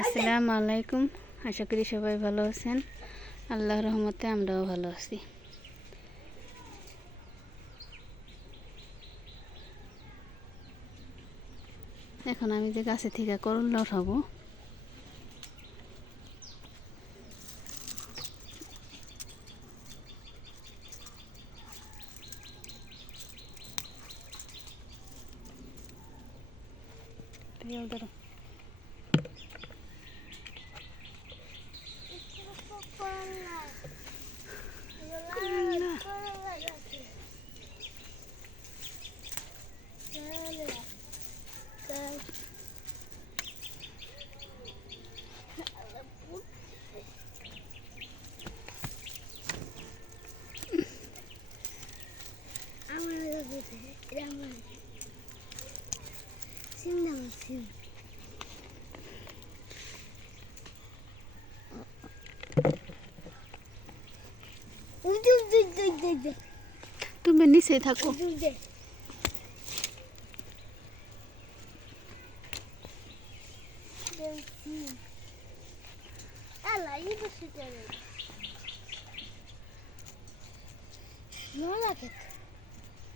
আসসালামু আলাইকুম আশা করি সবাই ভালো আছেন। আল্লাহ রহমতে আমরাও ভালো আছি। এখন আমি যে গাছে থেকে করলা উঠাবো ধরো। তুমি নিচেই থাকো।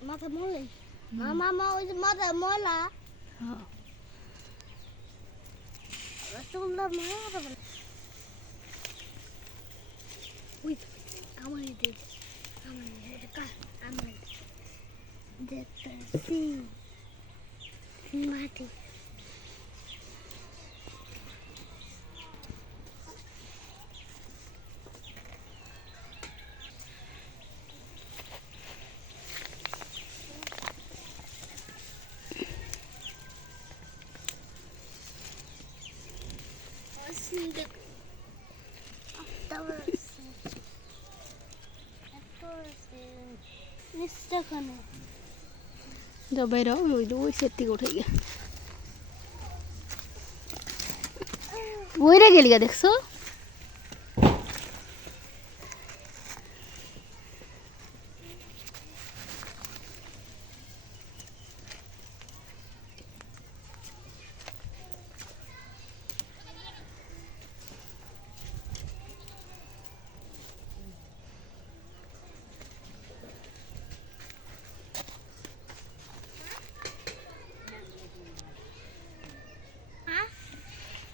মাথা মলে মামা মা ওই মাথা মলা হ্যাঁ। রসগোল্লা মাথা ওই আমার এদিকে আমার আমার দেখতেছি মাটি যাও বাইরে ওই ওই সেট থেকে উঠে গিয়ে বইরে গেলি দেখছ?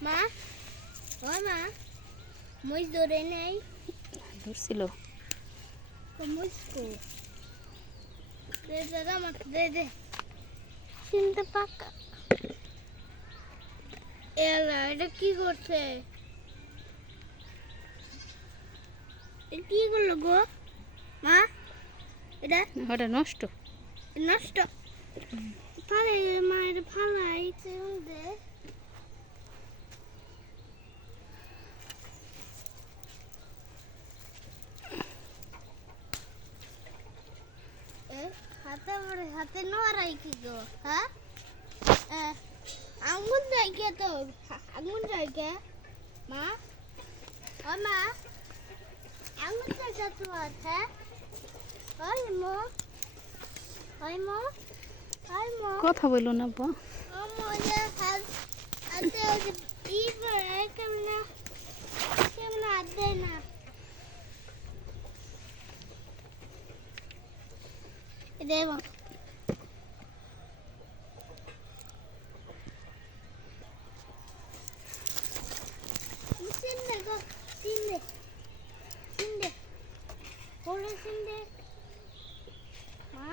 মা? ও মা মুজ ধরে নেই। ধরছিল। দে দাদা দে দে। চিনতে পাকা। এলা এটা কি করছে? কি করল গো? মা এটা ওটা নষ্ট। নষ্ট। ফালাই মা এটা ফালাই দে হাতে নোয়ারাই কি গো হ্যাঁ? আঙুল যাইকে তো হা- আঙুল যাইকে মা? ও মা আঙুল যাইকে তোমার হ্যাঁ? ওই মো ওই মো ওই মো। কথা বলল না বা ও মো যে হাত হাতে ওই ই পড়ে কেমন কেমন হাত দেয় না। দেব সিন্দে মা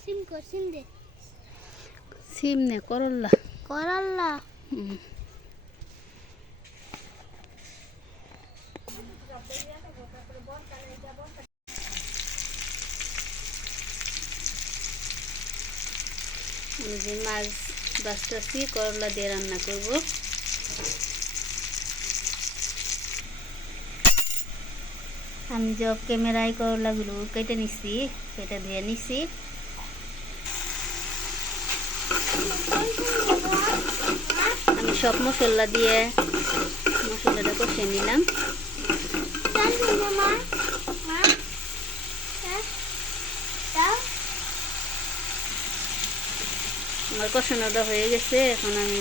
সিম কো সিন্দে সিম নে করল্লা করাল্লা যে মাছ বাছতেছি করলা দিয়ে রান্না করব। আমি অফ ক্যামেরায় করলাগুলো কেটে নিছি কেটে ধুয়ে নিছি। আমি সব মশলা দিয়ে মশলাটা কষিয়ে নিলাম। আমার কষানোটা হয়ে গেছে, এখন আমি